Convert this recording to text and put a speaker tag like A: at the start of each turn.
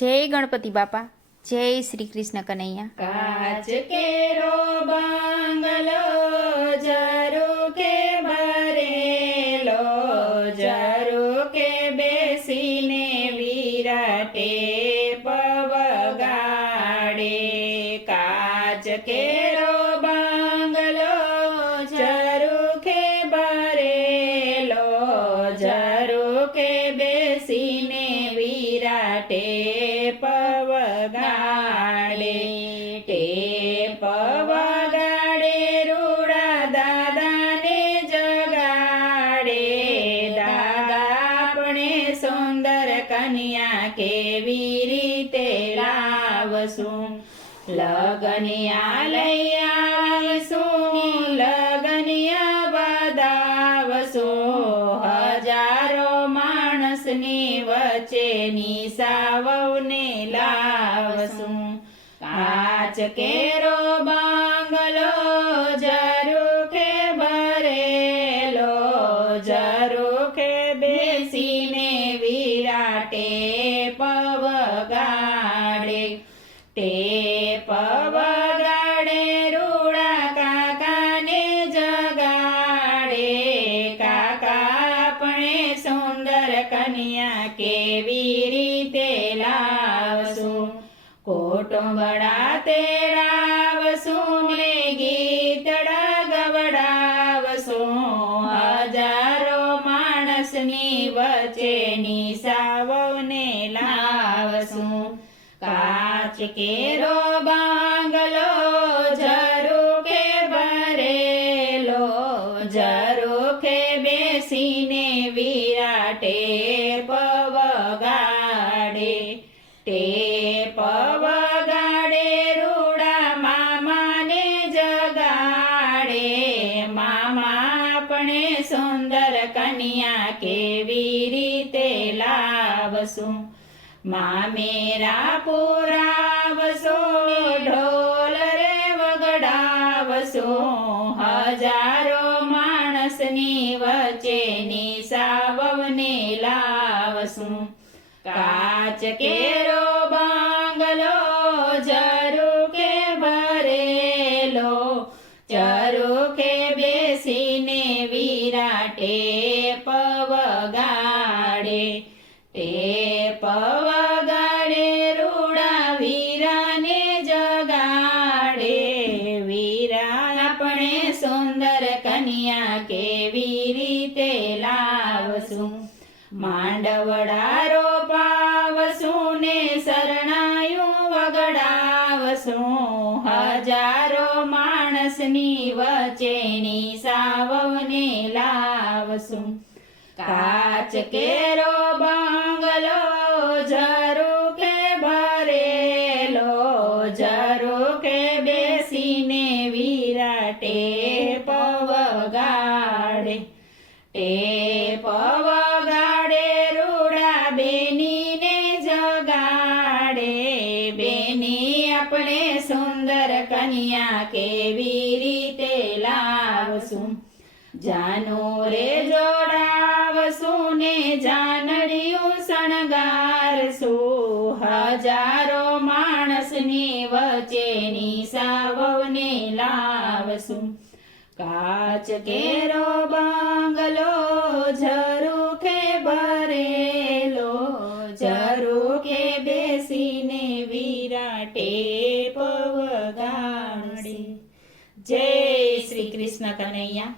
A: જય ગણપતિ બાપા. જય શ્રી કૃષ્ણ કનૈયા.
B: કાચ કેરો બાંગલો જરુ કે ભરેલો જરુ કે બેસીને વિરાટે પવગાડે. કાચ કેરો બાંગલો જરુ કે ભરેલો જરુ કે કન્યા કેવી રીતે લાવશું? લગનિયા લઈ આવશું લગનિયા બદાવશું હજારો માણસની વચ્ચેની સાવને લાવશું. કાચ કેરો બાંગલો વિરાટે પવગાડે, તે પવગાડે રૂડા કાકાને જગાડે. કાકા આપણે સુંદર કન્યા કેવી રીતે લાવશું? કોટુંબડા તેડાવશું ને ગીતડા ગવડાવશું. માણસની વચ્ચેની સાવને લાવશું કાચ કેરો બાંગલો કે ભરેલો કે બેસીને વિરાટે પવગાડે. તે પવગાડે રૂડા મામાને જગાડે. મામા આપણે સુંદર કન્યા કેવી રીતે લાવશું? મામેરા પુરાવસો ઢોલ રે વગડાવશો. હજારો માણસની વચ્ચેની સાવને લાવશું. કાચ કેરો, બાંગલો જરુ કે ભરેલો. ચરુ કે બેસીને વિરાટે પવગાડે. તે કન્યા કેવી રીતે લાવશું. માંડવડા રોપાવશું ને શરણાયું વગડાવશું. હજારો માણસની વચ્ચેની સાવને લાવશું. કાચ કેરો, બંગલો જરુ કે ભરેલો જરુ કે બેસીને વિરાટે તે પવગાડે રૂડા બેનીને જગાડે. બેની આપણે સુંદર કન્યા કેવી રીતે લાવશું? જાનો રે જોડાવશું ને જાનડિયું શણગારશું. હજારો માણસની વચ્ચેની સાવને લાવશું. કાચ કેરો બંગલો ઝરૂખે ભરેલો ઝરૂખે બેસીને વિરાટે પવગાડે. જય શ્રી કૃષ્ણ કનૈયા.